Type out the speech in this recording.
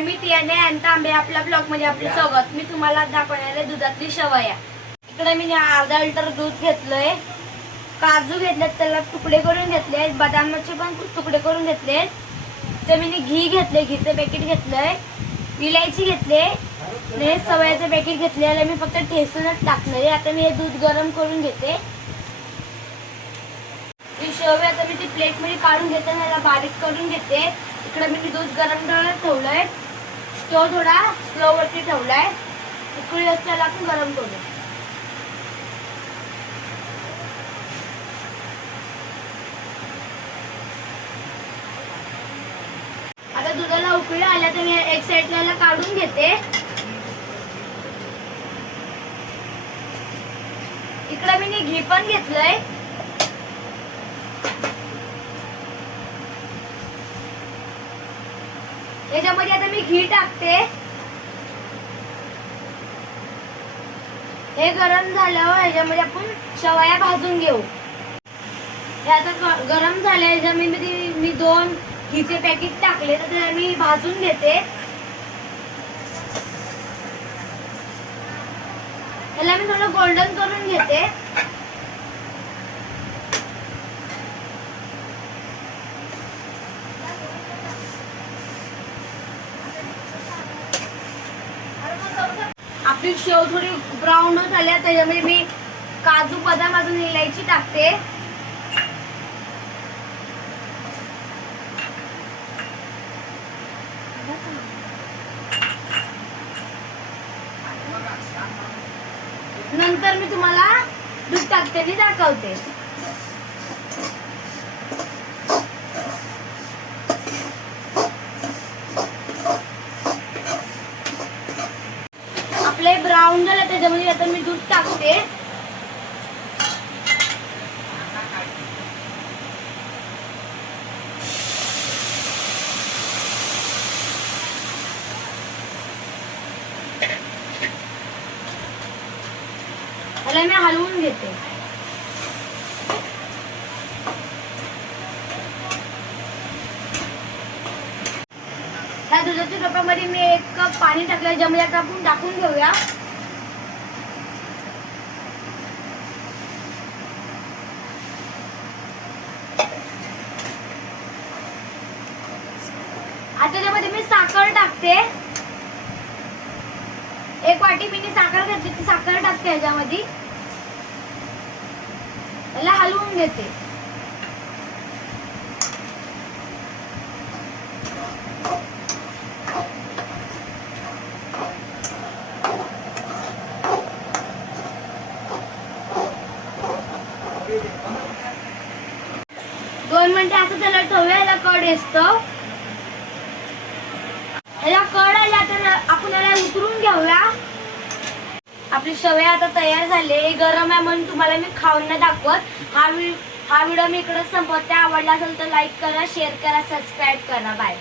मी टियाने आणि तांबे आपल्या ब्लॉग मध्ये आपले स्वागत। मी तुम्हाला दाखवणार आहे दुधातली शेवया। इकडे मी अर्धा लिटर दूध घेतलंय, काजू घेतलेत, त्याला तुकडे करून घेतले, बदामाचे पण तुकडे करून घेतले, ते मी घी घेतले, घीचे पॅकेट घेतलंय, इलायची घेतले, हे शेवयाचे पॅकेट घेतलेले मी फक्त ठेसूनच टाकले। आता मी हे दूध गरम करून घेते। शेवया आता मी ती प्लेट मध्ये काढून घेते, त्याला बारीक करून घेते। इकडे मी दूध गरम करायला ठेवलंय, स्टोव थोडा स्लो वरती ठेवलाय, उकळी असताना आपण गरम करू। आता दुधाला उकळी आल्या तर मी एक साइडला काढून घेते। इकडे मी घी पण घेतलंय, याच्यामध्ये आता मी घी टाकते। हे गरम झाल्यावर ह्याच्यामध्ये आपण शेवया भाजून घेऊ। हे आता गरम झाले, ह्याच्यामध्ये मी 2 घीचे पॅकेट टाकले, तर ते मी भाजून घेते। त्याला मी थोडं गोल्डन करून घेते। आपली शेव थोडी ब्राऊन होत आल्या, त्याच्यामध्ये मी काजू बदाम अजून इलायची टाकते। नंतर मी तुम्हाला दूध टाकताना दाखवते। आपले ब्राऊन झाले, त्याच्यामध्ये आता मी दूध टाकते। त्याला मी हलवून घेते। ह्या दुधाच्या कपामध्ये मी 1 कप पाणी टाकलं, ज्यामध्ये आता आपण टाकून घेऊया। आता त्यामध्ये मी साखर टाकते, 1 वाटी मी साखर घेतली, ती साखर टाकते ह्याच्यामध्ये, त्याला हलवून घेते। दोन मिनिटे असं त्याला ठेवूया, याला कड येतो। याला कड आला तर आपण याला उतरून घेऊया। आपली शेवया आता तयार झाली, हे गरम आहे म्हणून तुम्हाला मी खाऊन नाही दाखवत। हा व्हिडिओ मी इकडे संपवते। आवडला असेल तर लाईक करा, शेअर करा, सबस्क्राईब करा। बाय।